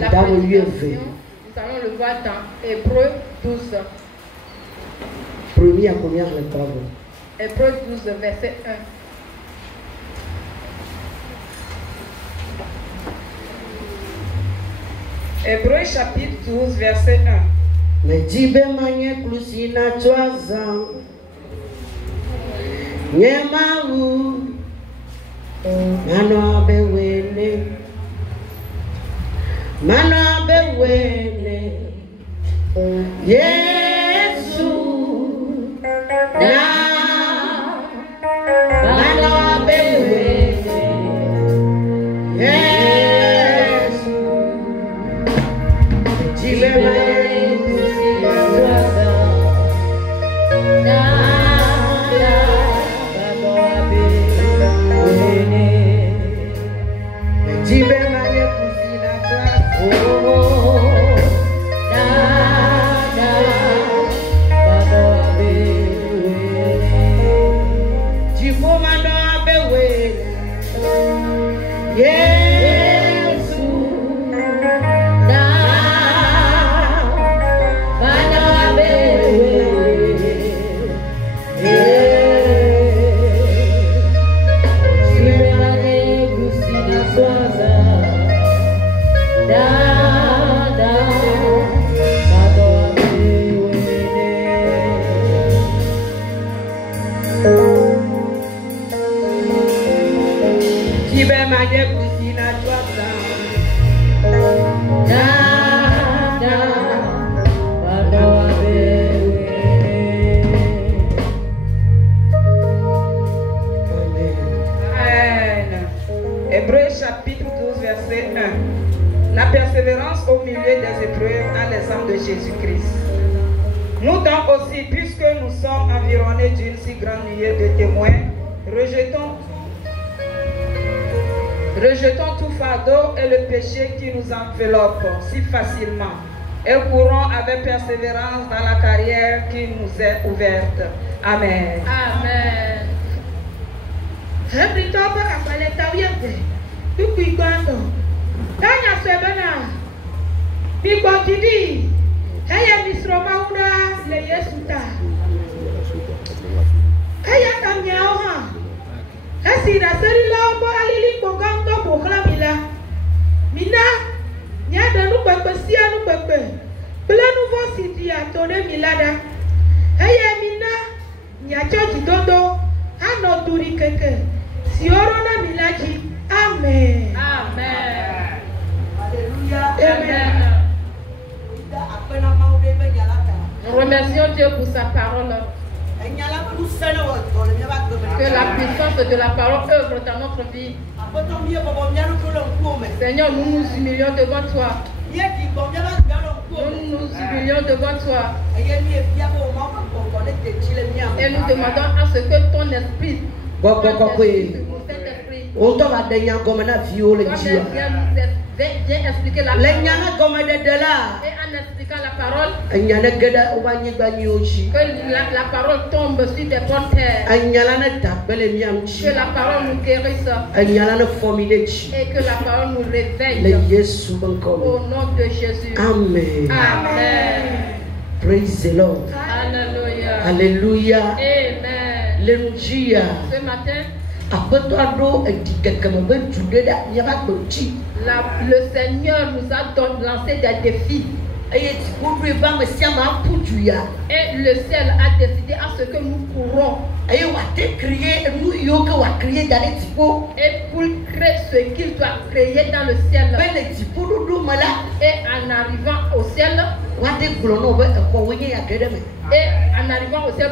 La prédication, nous allons le voir dans Hébreux 12. Premier à combien les travaux? Hébreux 12, verset 1. Hébreux chapitre 12, verset 1. Mejibe manye klusina twaza Nyemawu Mano abewene Yesu Na Mano abewene Yesu Mejibe manye Hébreux chapitre 12, verset 1. La persévérance au milieu des épreuves a les âmes de Jésus-Christ. Nous donc aussi, puisque nous sommes environnés d'une si grande nuée de témoins, rejetons tout fardeau et le péché qui nous enveloppe si facilement et courons avec persévérance dans la carrière qui nous est ouverte. Amen. Amen. Amen. Amen. Nous remercions Dieu pour sa parole. Que la puissance de la parole œuvre dans notre vie. Seigneur, nous nous humilions devant toi. Nous nous humilions devant toi. Et nous demandons à ce que ton esprit, viens expliquer la parole. Et en expliquant la parole, que la parole tombe sur des bonnes terres. Que la parole nous guérisse. Et que la parole nous réveille. Au nom de Jésus. Amen. Amen. Praise the Lord. Alléluia. Alléluia. Amen. Alléluia. Ce matin, le Seigneur nous a lancé des défis. Et le ciel a décidé à ce que nous courons. Et pour créer ce qu'il doit créer dans le ciel. Et en arrivant au ciel,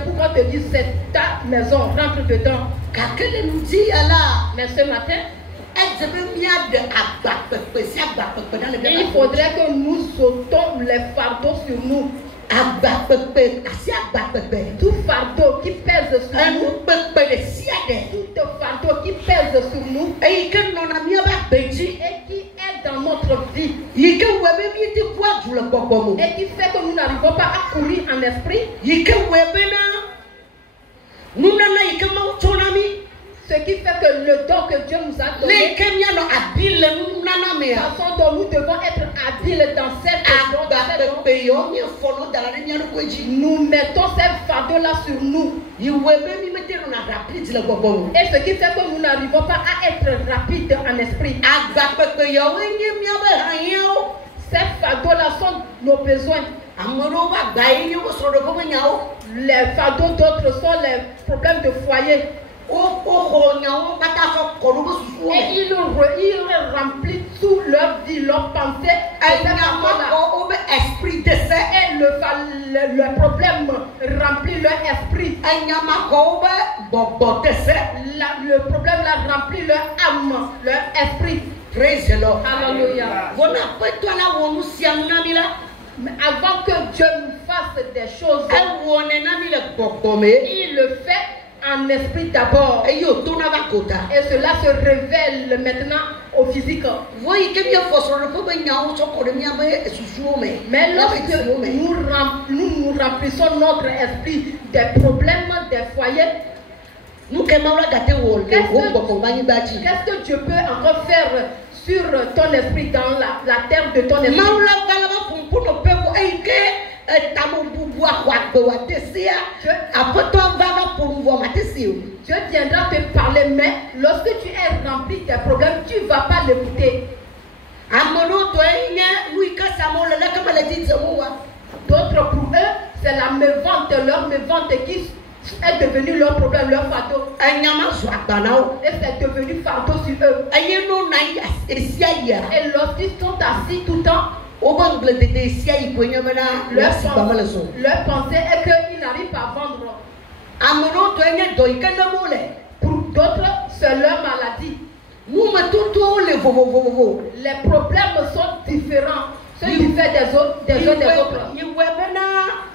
pourquoi te dire c'est ta maison, rentre dedans. Mais ce matin, il faudrait que nous sautons les fardeaux sur nous. Tout fardeau qui pèse sur nous, tout fardeau qui pèse sur nous et qui est dans notre vie et qui fait que nous n'arrivons pas à courir en esprit. Ce Ce qui fait que le don que Dieu nous a donné, la façon dont nous devons être habiles dans cette don, nous mettons ces fardeaux-là sur nous. Et ce qui fait que nous n'arrivons pas à être rapides en esprit. Ces fardeaux-là sont nos besoins. Les fardeaux d'autres sont les problèmes de foyer. Et il remplit toute leur vie, leur pensée. Et le problème remplit leur esprit. Le problème là remplit leur âme, leur esprit. Praise the Lord. Alléluia. Mais avant que Dieu nous fasse des choses, il le fait en esprit d'abord. Et cela se révèle maintenant au physique. Mais lorsque nous remplissons notre esprit des problèmes des foyers, qu'est-ce que Dieu peut encore faire sur ton esprit, dans la terre de ton esprit? Dieu viendra te parler, mais lorsque tu es rempli de problèmes, tu ne vas pas l'écouter. D'autres pour eux, c'est la mévente, leur mévente qui est devenue leur problème, leur fardeau. Et c'est devenu fardeau sur eux. Et lorsqu'ils sont assis tout le temps, leur pensée est qu'ils n'arrivent pas à vendre. Pour d'autres, c'est leur maladie. Les problèmes sont différents. Ceux qui font des autres.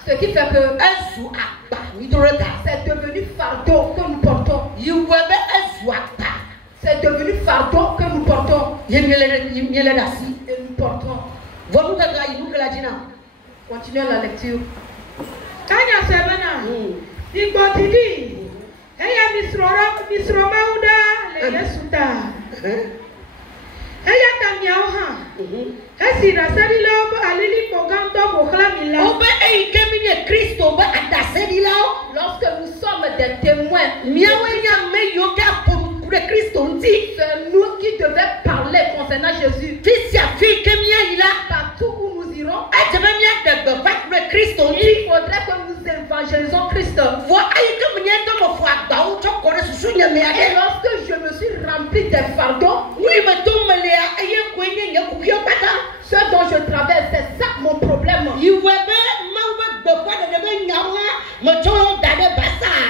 Ce qui fait que c'est devenu fardeau que nous portons. C'est devenu fardeau que nous portons. Et nous portons. Continuons la lecture. Lorsque nous sommes des témoins, c'est nous qui devons parler concernant Jésus. Partout où nous irons, il faudrait que nous évangélisons Christ. Et lorsque je me suis rempli des fardeaux, ce dont je traverse, c'est ça mon problème.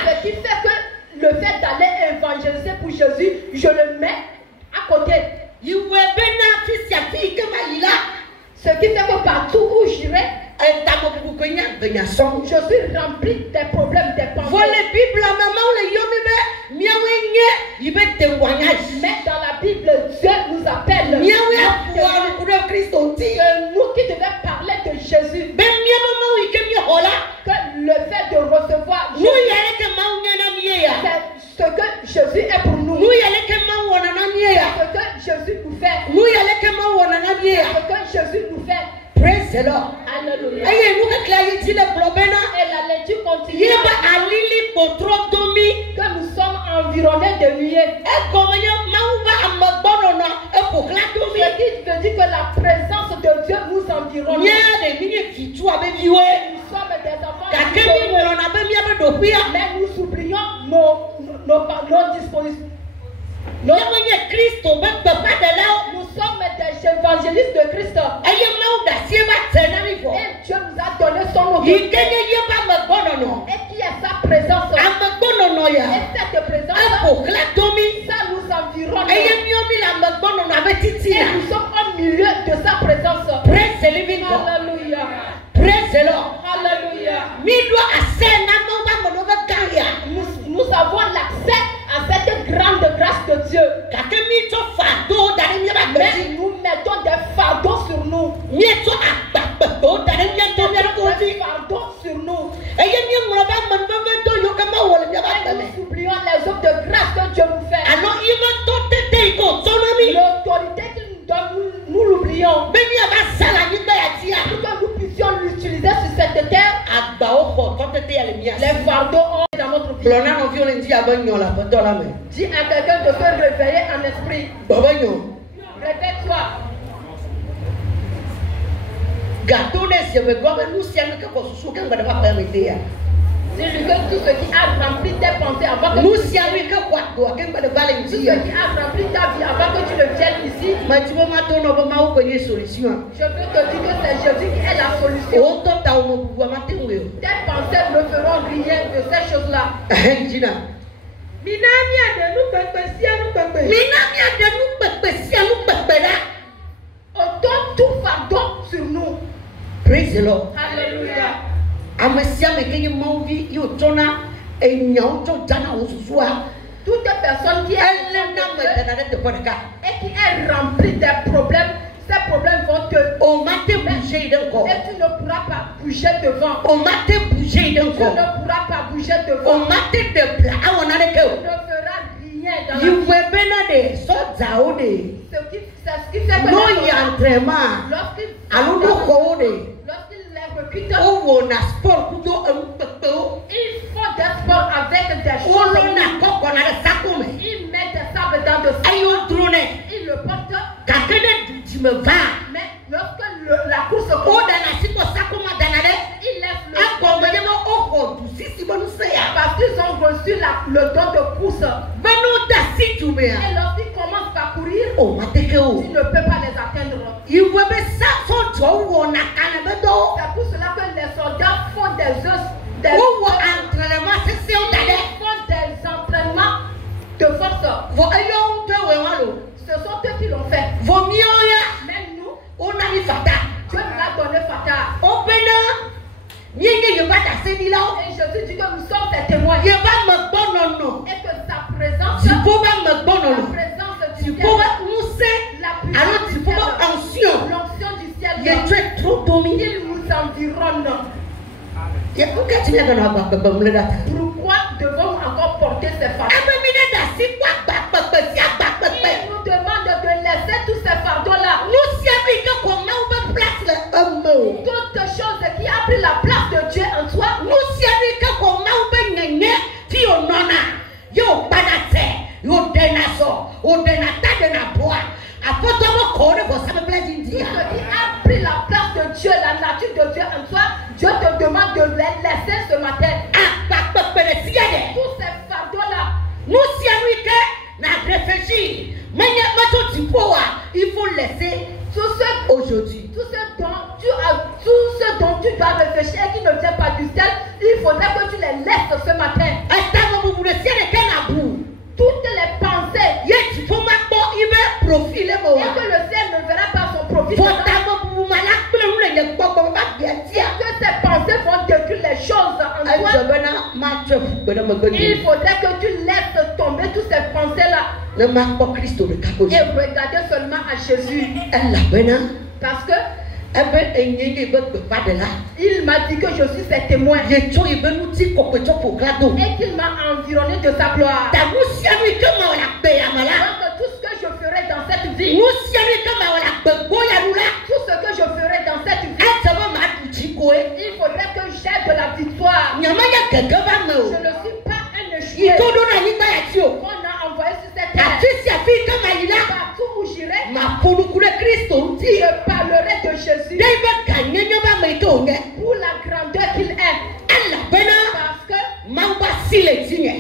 Ce qui fait que le fait d'aller évangéliser pour Jésus, je le mets à côté. Ce qui fait que partout où j'irai, je suis rempli des problèmes, des pensées. Mais dans la Bible, Dieu nous appelle. C'est nous qui devons parler de Jésus. Que le fait de recevoir Jésus, c'est ce que Jésus est pour nous. Ce que Jésus nous fait. Ce que Jésus nous fait. Praise the Lord. Alléluia. Et la lecture continue. Que nous sommes environnés de nuées. Ce qui veut dire que la présence de Dieu nous environne. Nous sommes des enfants. Mais nous oublions nos dispositions. Nous sommes des évangélistes de Christ. Et Dieu nous a donné son nom. Et qui est sa présence. Et cette présence, ça nous environne. Et nous sommes au milieu de sa présence. Alléluia. Praise the Lord. Alléluia. Nous avons l'accès à cette grande grâce de Dieu. Mais nous mettons des fardeaux sur nous. Des fardeaux sur nous. Et nous oublions les œuvres de grâce que Dieu nous fait. Dis à quelqu'un de se réveiller en esprit. Réveille-toi. Dis-lui que tout ce qui a rempli tes pensées avant que tout ce qui a rempli ta vie avant que tu ne viennes ici. Je veux te dire que c'est Jésus qui est la solution. Tes pensées ne feront rien de ces choses-là. Ôtons tout fardeau sur nous. Praise the Lord. Alléluia. Toute personne qui est remplie des problèmes, ces problèmes vont te bouger et tu ne pourras pas bouger devant. Tu ne pourras pas bouger devant. Tu ne feras rien dans la vie. C'est ce qui fait que lorsqu'il lève le culte, ils font des sports avec des choses. Ils mettent des sables dans le sang. Ils le portent. Mais lorsque la course commence, ils laissent le parce qu'ils ont reçu le don de course. Et lorsqu'ils commencent à courir, tu ne peux pas les atteindre. C'est pour cela que les soldats font des entraînements de force. Ce sont eux qui l'ont fait. Même nous, Dieu nous a donné Fata. Et Jésus dit que nous sommes des témoins. Et que sa présence, la présence du ciel, la puissance du ciel, l'onction du ciel, il nous environne. Pourquoi devons-nous encore porter ces fardeaux? Il nous demande de laisser tous ces fardeaux-là. Toute chose qui a pris la place de Dieu en toi. Tout ce qui a pris la place de Dieu, la nature de Dieu en toi, Dieu te demande de les laisser ce matin. Tous ces fardeaux-là. Il faut laisser aujourd'hui. Tout ce dont tu dois réfléchir et qui ne vient pas du ciel, il faudrait que tu les laisses ce matin. Toutes les pensées. Et que le ciel ne verra pas son profit. Et que ces pensées vont détruire les choses en toi. Il faudrait que tu laisses tomber toutes ces pensées-là. Et regardez seulement à Jésus. Parce que il m'a dit que je suis ses témoins. Et qu'il m'a environné de sa gloire. Donc tout ce que je ferai dans cette vie, tout ce que je ferai dans cette vie, il faudrait que j'aie de la victoire. Je ne suis pas un échoué. On a envoyé sur cette terre. Partout où j'irai, je parlerai de Jésus pour la grandeur qu'il est. Parce que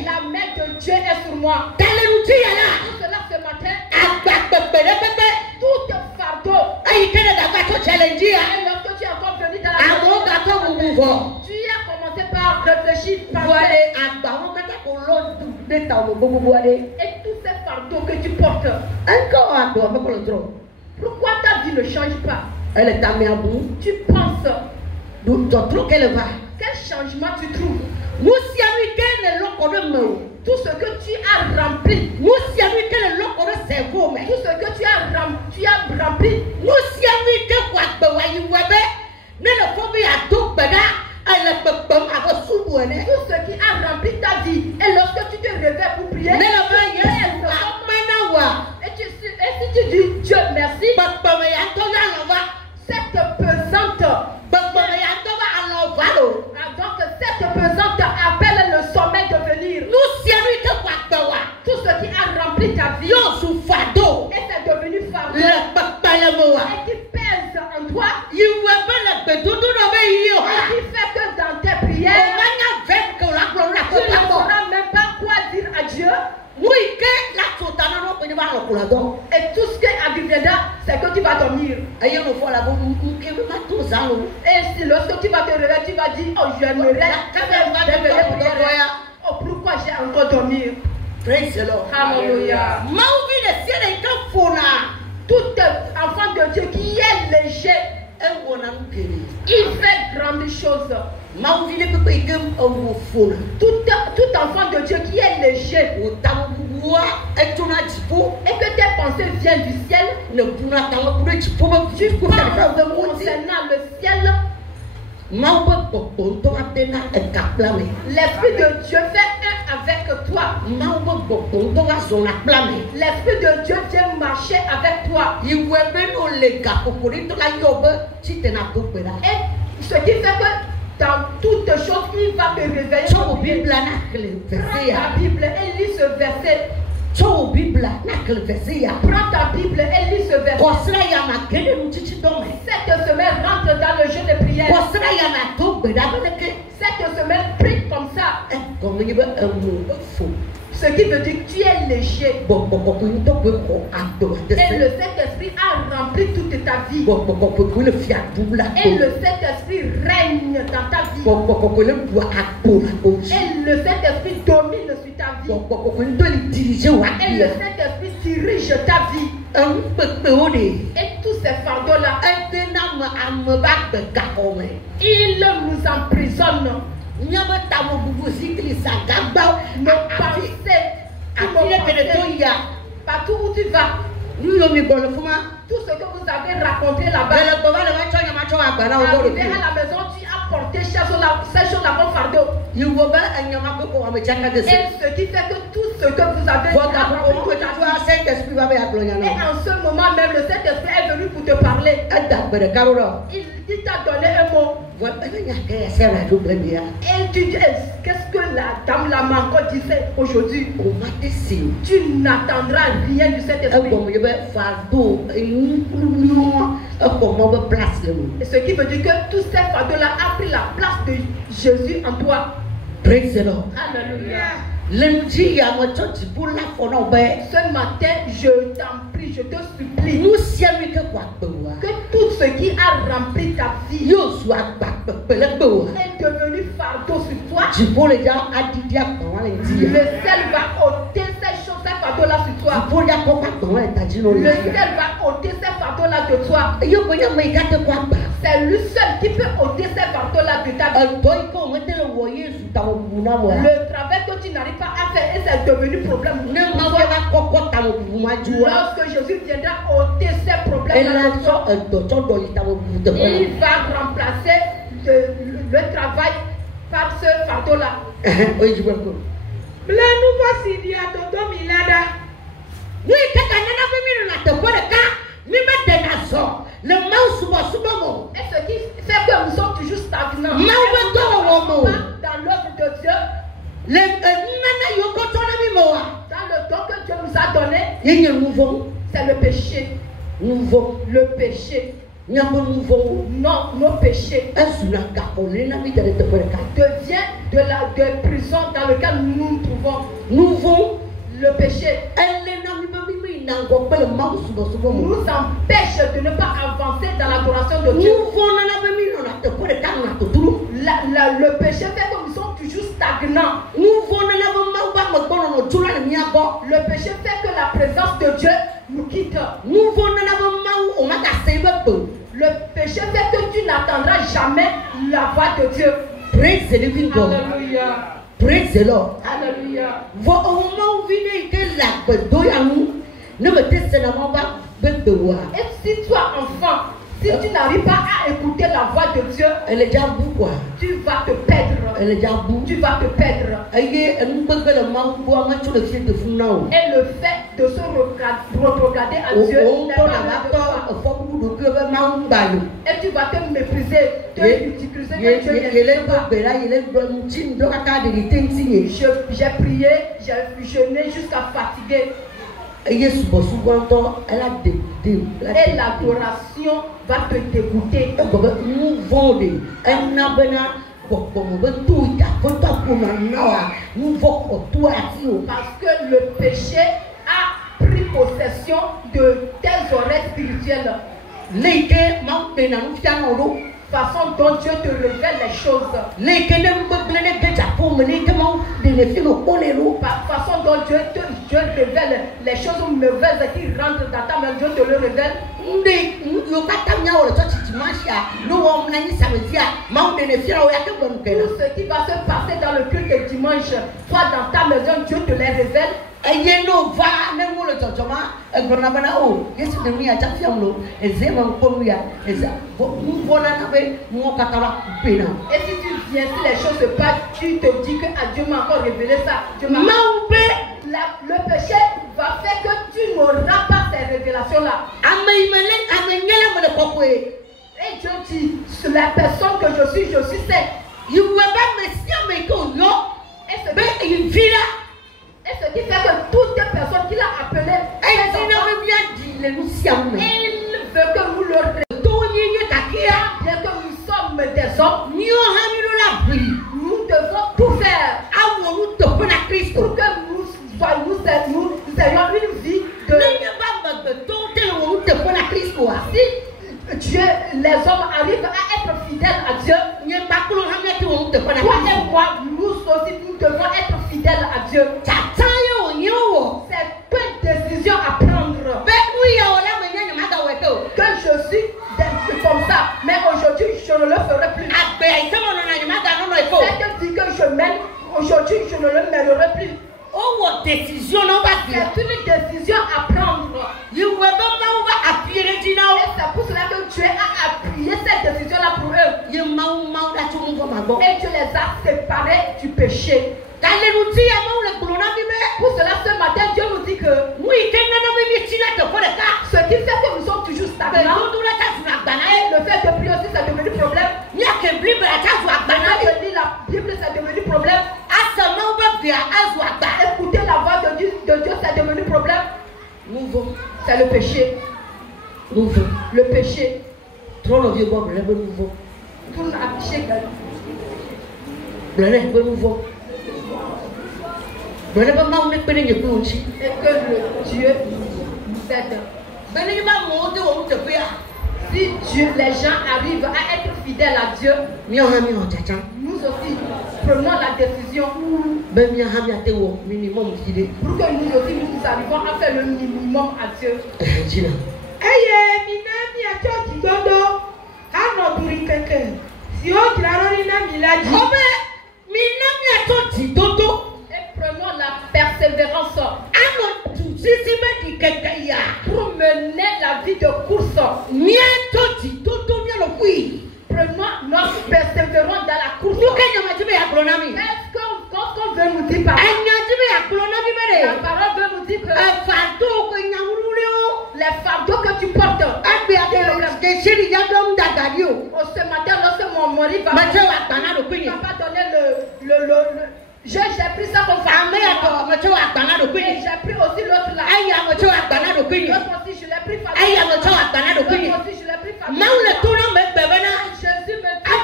la main de Dieu est sur moi. Tout cela ce matin, tout fardeau. Et lorsque tu es encore venu dans la maison, tu as commencé par réfléchir, penser. Et tous ces fardeaux que tu portes, pourquoi ta vie ne change pas? Tu penses. Quel changement tu trouves? Tout ce que tu as rempli, tout ce que tu as rempli, tout ce qui a rempli ta vie. Et lorsque tu te réveilles pour prier, et si tu dis Dieu merci, cette pesante, donc cette pesante appelle le sommeil de venir. que tu vas dormir. Et si lorsque tu vas te réveiller, tu vas dire, oh, j'aimerais oh, pourquoi j'ai encore dormi? Praise the Lord. Hallelujah. Tout enfant de Dieu qui est léger, il fait grandes choses. Tout enfant de Dieu qui est léger et que tes pensées viennent du ciel, tu penses concernant le ciel. L'Esprit de Dieu fait un avec toi. L'Esprit de Dieu vient marcher avec toi. Et ce qui fait que dans toutes choses, il va te réveiller. Prends ta Bible et lis ce verset. Prends ta Bible et lis ce verset. Cette semaine, rentre dans le jeu de prière. Cette semaine, prie comme ça. Ce qui veut dire que tu es léger. Et le Saint-Esprit a rempli toute ta vie. Et le Saint-Esprit règne dans ta vie. Et le Saint-Esprit domine sur ta vie. Et le Saint-Esprit dirige ta vie. Et tous ces fardeaux-là, il nous emprisonne. Nos pensées, partout où tu vas, tout ce que vous avez raconté là-bas, arrivé à la maison, tu as porté ces choses-là comme fardeau. Et ce qui fait que tout ce que vous avez et en ce moment même, le Saint-Esprit est venu pour te parler. Il t'a donné un mot. Et tu dis, qu'est-ce que la dame la manco disait aujourd'hui? Tu n'attendras rien du Saint-Esprit. Et ce qui veut dire que tous ces fardeaux-là ont pris la place de Jésus en toi. Praise the Lord. Alléluia. Ce matin, je t'en prie, je te supplie que tout ce qui a rempli ta vie est devenu fardeau sur toi. Le ciel va ôter ces choses, ces fardeaux-là sur toi. Le ciel va ôter ces fardeaux-là de toi. C'est lui seul qui peut ôter ces fardeaux-là de ta vie. Le travail que tu n'arrives pas à faire et c'est devenu problème. Lorsque Jésus viendra ôter ces problèmes-là, il va remplacer le travail par ce fardeau-là. Et ce qui fait que nous sommes toujours stagnants. Dans l'œuvre de Dieu, dans le don que Dieu nous a donné, c'est le péché. Le péché. Non, nos péchés devient de prison dans laquelle nous nous trouvons. Le péché nous empêche de ne pas avancer dans l'adoration de Dieu. Le péché fait que nous sommes toujours stagnants. Le péché fait que la présence de Dieu nous quitte. Le péché fait que tu n'attendras jamais la voix de Dieu. Praise the living God. Alléluia. Praise the Lord. Alléluia. Et si toi, enfant, si tu n'arrives pas à écouter la voix de Dieu, tu vas te perdre. Tu vas te perdre. Et le fait de se regarder à Dieu et tu vas te mépriser, te ridiculiser que Dieu n'existe pas. J'ai prié, j'ai jeûné jusqu'à fatiguer. Et l'adoration va te dégoûter. Parce que le péché a pris possession de tes oreilles spirituelle. Façon dont Dieu te révèle les choses. Façon dont Dieu révèle les choses mauvaises qui rentrent dans ta maison, Dieu te le révèle. Tout ce qui va se passer dans le culte de dimanche, soit dans ta maison, Dieu te les révèle. Et si tu viens, si les choses se passent, tu te dis que Dieu m'a encore révélé ça. Le péché va faire que tu n'auras pas ces révélations-là. Et Dieu dit, la personne que je suis sainte. Et ce qui fait que toutes les personnes qu'il a appelées, il veut que nous le bien que nous sommes des hommes, nous devons tout faire pour que nous ayons une vie de... Si Dieu, les hommes arrivent à être fidèles à Dieu, toi et moi, nous aussi, nous devons être fidèles à Dieu. C'est une décision à prendre. Que je suis comme ça, mais aujourd'hui je ne le ferai plus. C'est que je mène, aujourd'hui je ne le mènerai plus. C'est une décision à prendre. Et c'est pour cela que Dieu a appuyé cette décision-là pour eux. Et Dieu les a séparés du péché. Pour cela, ce matin, Dieu nous dit que ce qui fait que nous sommes toujours stagnants, et le fait de prier aussi, c'est devenu problème. Le fait de lire la Bible, c'est devenu problème. Écouter la voix de Dieu, c'est devenu problème. C'est le péché. Le péché. Tout affiché. Et que le Dieu nous aide. Si Dieu, les gens arrivent à être fidèles à Dieu, nous aussi prenons la décision pour que nous aussi nous arrivons à faire le minimum à Dieu. Et prenons la persévérance pour mener la vie de course. Prenons notre persévérance dans la course. Est-ce qu'on veut nous dire par là? La parole veut nous dire que les fardeaux que tu portes, ce matin, lorsque mon mari va pas donner j'ai pris ça comme femme. J'ai pris aussi l'autre là. L'autre aussi, je l'ai pris femme. L'autre aussi, je l'ai pris femme. Jésus me dit que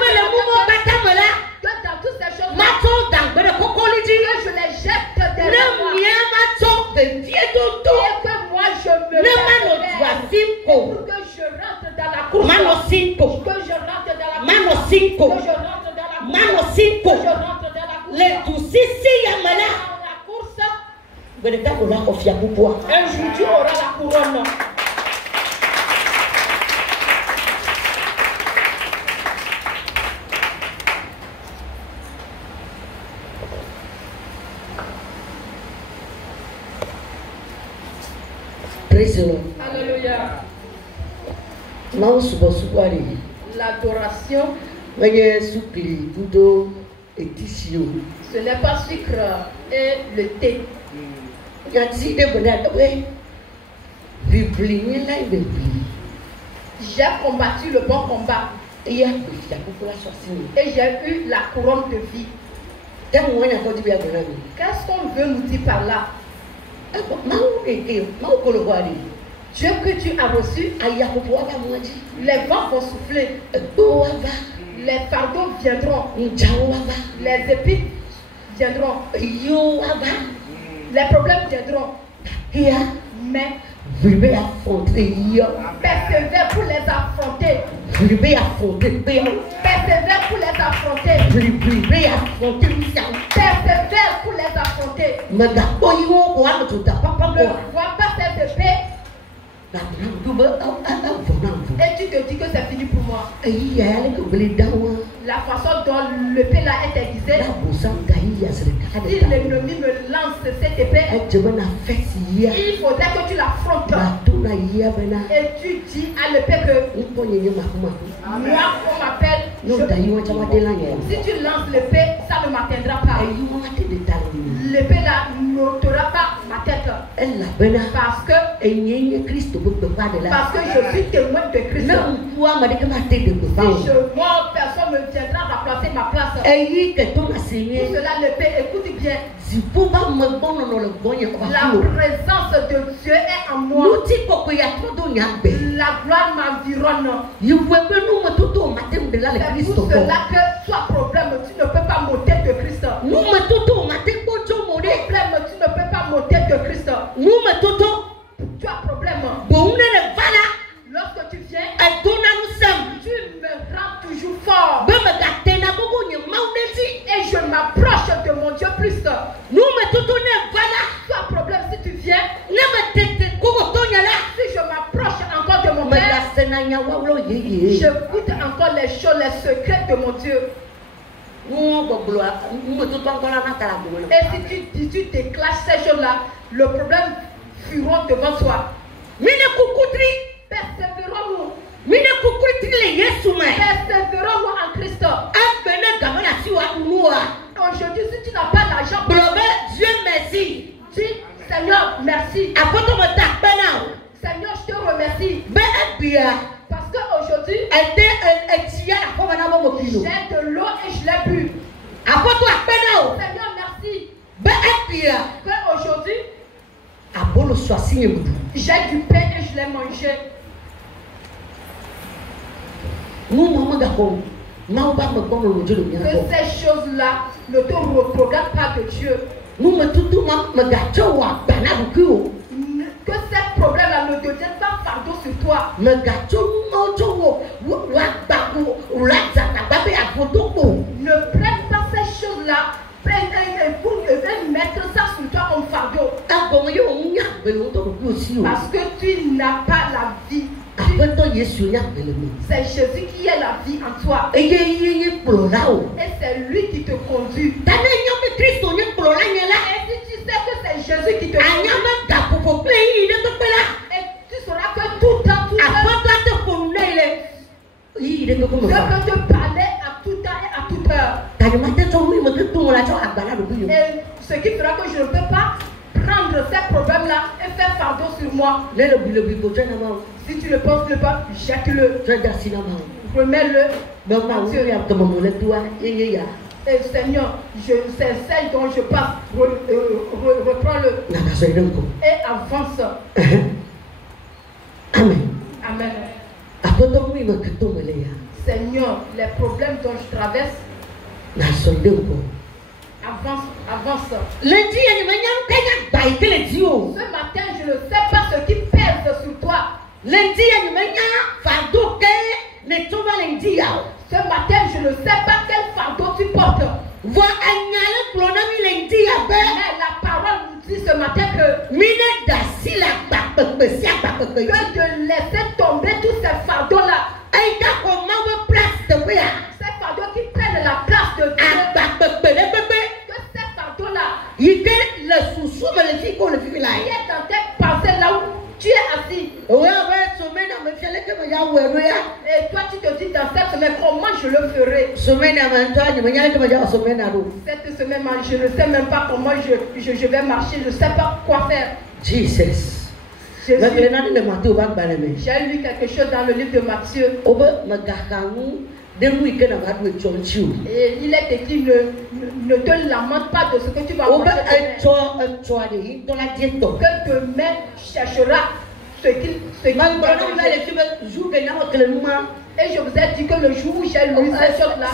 dans toutes ces choses, que je les jette derrière moi. Et que moi, je me pour que je rentre dans la course. Que je rentre dans la course. Un jour tu auras la couronne. Praise the Lord. Alléluia. L'adoration, ce n'est pas sucre et le thé. J'ai combattu le bon combat. Et j'ai eu la couronne de vie. Qu'est-ce qu'on veut nous dire par là? Dieu que tu as reçu, les vents vont souffler, les fardeaux viendront, les épines viendront, les problèmes viendront. Mais Persévère pour les affronter. Persévère pour les affronter. Persévère pour les affronter. Ne vois pas cette épée. Et tu te dis que c'est fini pour moi. La façon dont l'épée là est aiguisée. Si l'ennemi me lance cette épée, il faudrait que tu l'affrontes. Et tu dis à l'épée que moi on m'appelle. Si tu lances l'épée, ça ne m'atteindra pas. L'épée là n'ôtera pas ma tête. Parce que je suis témoin de Christ. Si je mors, personne ne viendra remplacer ma place. Pour cela, l'épée, écoute bien. La présence de Dieu est en moi. La gloire m'environne. C'est pour cela que soit problème, tu ne peux pas monter de Christ. Problème, tu ne peux pas monter de Christ. Tu as problème. Lorsque tu viens, tu me rends toujours fort. Et je m'approche de mon Dieu plus. Tu as problème si tu viens. Si je m'approche encore de mon Père, je goûte encore les choses, les secrets de mon Dieu. Et si tu déclenches ces choses-là, le problème fuiront devant toi. Persévérons-nous. Persévérons-nous en Christ. Aujourd'hui, si tu n'as pas l'argent, Dieu merci. Dis Seigneur, merci. Seigneur, je te remercie. Parce qu'aujourd'hui, j'ai de l'eau et je l'ai bu. Seigneur, merci. Qu'aujourd'hui, j'ai du pain et je l'ai mangé. Que ces choses-là ne te reprogramment pas de Dieu. Que ces problèmes-là ne deviennent pas fardeau sur toi. Ne prenne pas ces choses-là pour mettre ça sur toi comme fardeau. Parce que tu n'as pas la vie. C'est Jésus qui est la vie en toi. Et c'est lui qui te conduit. Et si tu sais que c'est Jésus qui te conduit, et tu sauras que tout temps, je peux te parler à tout temps et à toute heure. Et ce qui fera que je ne peux pas prendre ces problèmes-là et faire fardeau sur moi. Si tu ne penses pas, jette-le. Remets-le. Et Seigneur, c'est celle dont je passe. Reprends-le. Et avance. Amen. Amen. Seigneur, les problèmes dont je traverse, avance, avance. Ce matin, je ne sais pas ce qui pèse sur toi. Ce matin, je ne sais pas quel fardeau tu portes. Mais la parole nous dit ce matin que de laisser tomber tous ces fardeaux-là. Ces fardeaux qui prennent la place de Dieu. Que ces fardeaux-là qui est dans tes pensées là où tu es assis. Et toi tu te dis dans cette semaine comment je le ferai. Cette semaine je ne sais même pas comment je vais marcher. Je ne sais pas quoi faire. Jesus. J'ai lu quelque chose dans le livre de Matthieu. Et il est écrit ne te lamente pas de ce que tu vas manger demain. Que demain cherchera ce qu'il va manger. Et je vous ai dit que le jour où j'ai lu ces choses-là,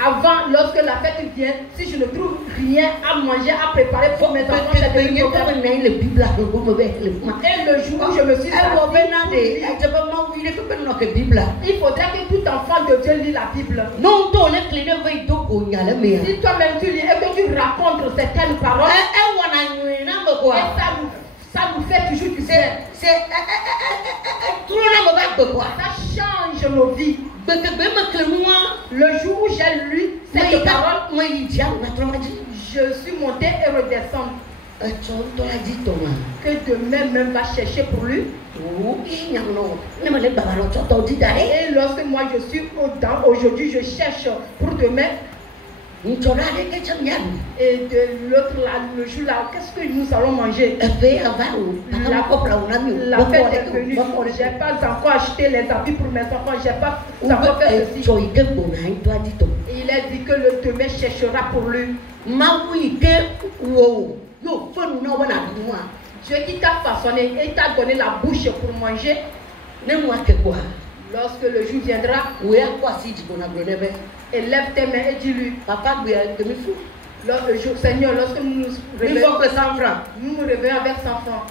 Avant, lorsque la fête vient, si je ne trouve rien à manger, à préparer pour mes enfants, c'est de et le jour où je me suis il faudrait que tout enfant de Dieu lit la Bible. Si toi-même tu lis et que tu racontes certaines paroles, ça nous fait toujours du bien. Ça change nos vies. Le jour où j'ai lu cette parole, je suis monté et redescendu. Que demain même va chercher pour lui. Et lorsque moi je suis aujourd'hui, je cherche pour demain. Et de l'autre là, le jour là, qu'est-ce que nous allons manger? La fête est venue. Je n'ai pas encore acheté les habits pour mes enfants. Je n'ai pas encore fait ceci. Et il a dit que le demain cherchera pour lui. Dieu qui t'a façonné et t'a donné la bouche pour manger. Lorsque le jour viendra, élève tes mains et dis-lui, Papa, Seigneur, lorsque nous nous réveillons avec 100 francs,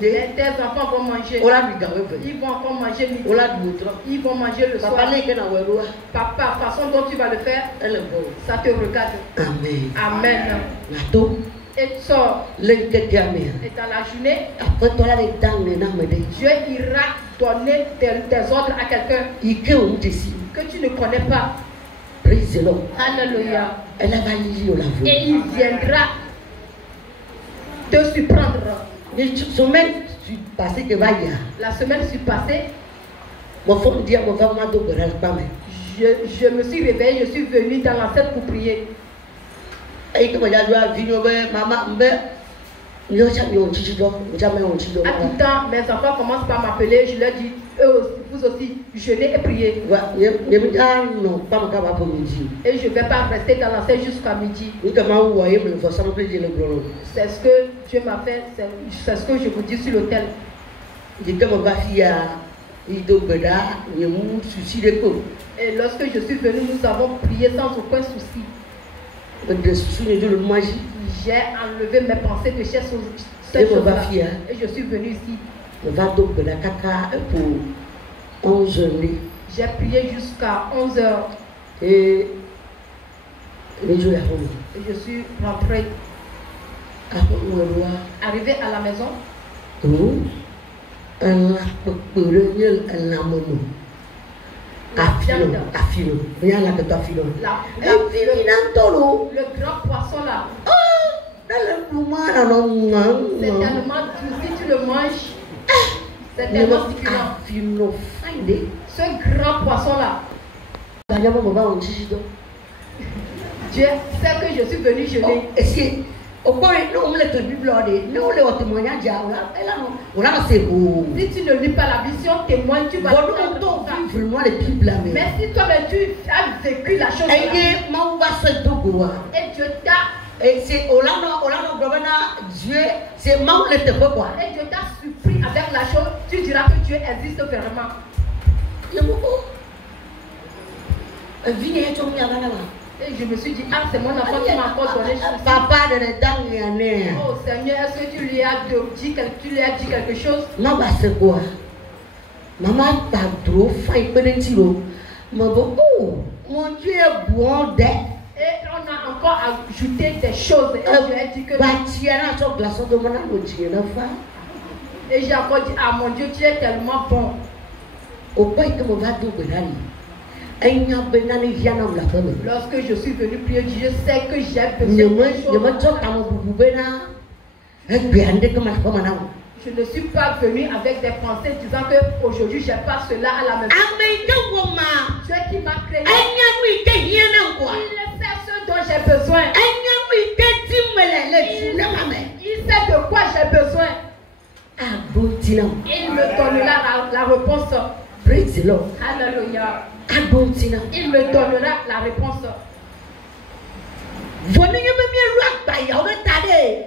tes enfants vont manger, ils vont encore manger midi, ils vont manger le soir. Papa, la façon dont tu vas le faire, ça te regarde. Amen. Et sort. Et dans la journée, Dieu ira donner des ordres à quelqu'un que tu ne connais pas. Alléluia. Et il viendra te surprendre. La semaine s'est passée. Je me suis réveillée, je suis venue dans l'enceinte pour prier. À tout temps, mes enfants commencent par m'appeler, je leur dis, vous aussi, jeûnez et priez. Et je ne vais pas rester dans l'enceinte jusqu'à midi. C'est ce que Dieu m'a fait, c'est ce que je vous dis sur l'autel. Et lorsque je suis venue, nous avons prié sans aucun souci. J'ai enlevé mes pensées de cette chose-là. Et je suis venue ici. J'ai prié jusqu'à 11h. Et je suis rentrée. Arrivée à la maison. Le grand poisson là. C'est tellement doux. Si tu le manges, c'est tellement succulent. Ce grand poisson là. Dieu sait que je suis venue jeûner. Si tu ne lis pas la vision, témoigne, tu vas vivre mais si toi-même tu as vécu la chose, et Dieu t'a surpris avec la chose, tu diras que Dieu existe vraiment. Et je me suis dit, ah, c'est mon enfant qui m'a encore donné chose. Papa de la dame. Oh Seigneur, est-ce que tu lui as dit quelque chose? Non, bah c'est quoi? Maman t'a trop failli pénétrer. Maman, oh, mon Dieu est bon d'être. Et on a encore ajouté des choses. Et je lui ai dit que. Et j'ai encore dit, ah mon Dieu, tu es tellement bon. Lorsque je suis venu prier, je sais que j'ai besoin de choses. Je ne suis pas venu avec des pensées disant que aujourd'hui j'ai pas cela à la maison. Dieu qui m'a créé, il sait ce dont j'ai besoin. Il sait de quoi j'ai besoin. Il me donnera la réponse. Alléluia. Il me donnera la réponse.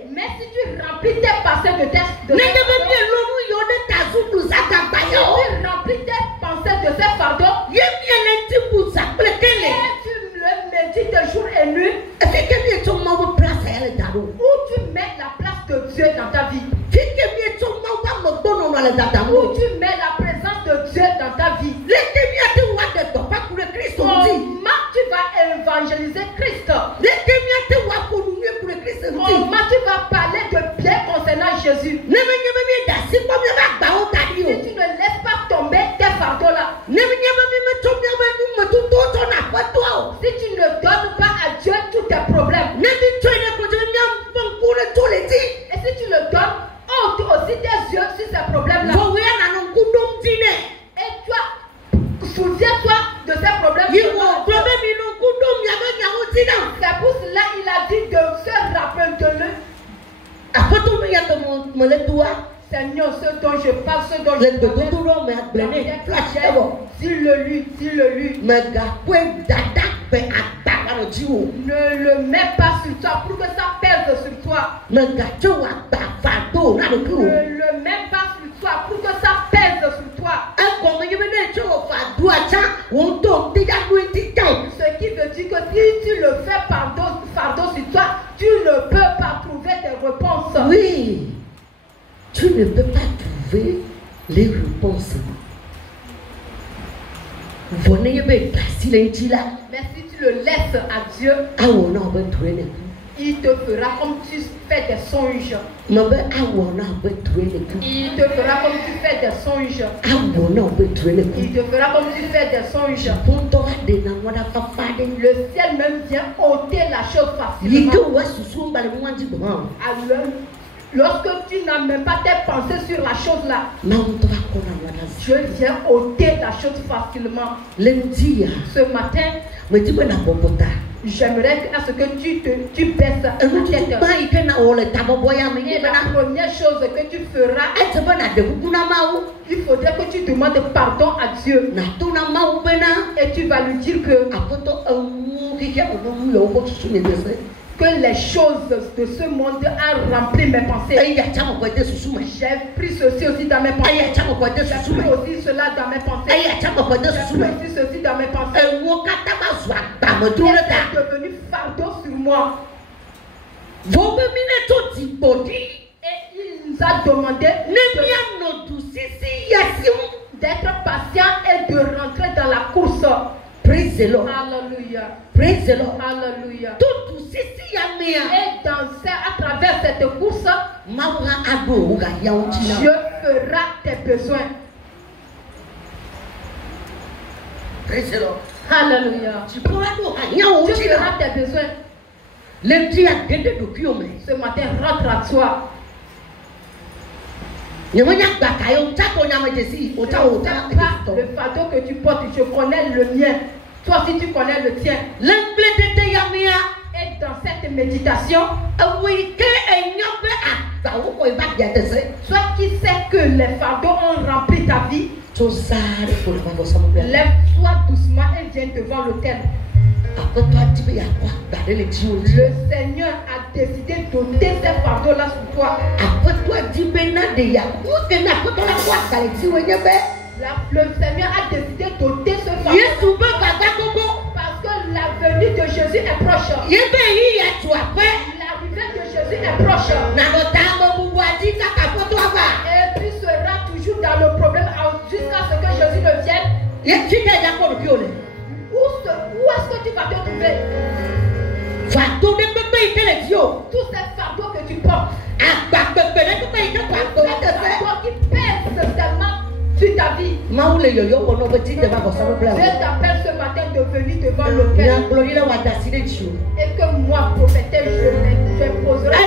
Mais si tu remplis tes pensées de tes remplis tes pensées de ces fardeaux, et tu le mets la place de Dieu dans ta vie, où tu mets la présence de Dieu dans ta vie, comment tu vas évangéliser Christ, comment tu vas parler de bien concernant Jésus. Si tu ne laisses pas tomber tes fardeaux là, si tu ne donnes pas à Dieu tous tes problèmes, et si tu le donnes, ôte aussi tes yeux sur ces problèmes là, et toi, souviens-toi de ces problèmes. C'est pour cela qu'il a dit de se rappeler de lui. Seigneur, ce dont je parle, ce dont je parle, dis-le lui. Ne le mets pas sur toi pour que ça pèse sur toi. Ne le mets pas sur toi pour que ça pèse sur toi. Ce qui veut dire que si tu le fais fardeau sur toi, tu ne peux pas trouver des réponses. Oui, tu ne peux pas trouver les réponses. Mais si tu le laisses à Dieu, il te fera comme tu fais des songes. Il te fera comme tu fais des songes. Il te fera comme tu fais des songes. Le ciel même vient ôter la chose facilement. Lorsque tu n'as même pas tes pensées sur la chose là, Dieu vient ôter la chose facilement. Ce matin, j'aimerais à ce que tu baisses ta tête. Et la première chose que tu feras, il faudrait que tu demandes pardon à Dieu. Et tu vas lui dire que les choses de ce monde ont rempli mes pensées. J'ai pris ceci aussi dans mes pensées. J'ai pris aussi cela dans mes pensées. J'ai pris aussi ceci dans mes pensées. C'est devenu fardeau sur moi. Et il nous a demandé d'être patient et de rentrer dans la course. Praise the Lord. Alléluia. Praise the Lord. Alléluia. Et à travers cette course, Dieu fera tes besoins. Praise the Lord. Alléluia. Dieu fera tes besoins. Ce matin, rentre à toi. Le fardeau que tu portes, je connais le mien. Toi aussi tu connais le tien. Et dans cette méditation, soit qui sait que les fardeaux ont rempli ta vie, lève-toi doucement et viens devant l'autel. Le Seigneur a décidé d'ôter ces fardeaux-là sur toi. Le Seigneur a décidé d'ôter ce fardeau parce que la venue de Jésus est proche. L'arrivée de Jésus est proche. Et puis sera toujours dans le problème jusqu'à ce que Jésus ne vienne. Où est-ce que tu vas te trouver? Tous ces fardeaux que tu portes, qui pèsent tellement sur ta vie. Je t'appelle ce matin de venir devant l'autel. Et que moi, prophète, je poserai.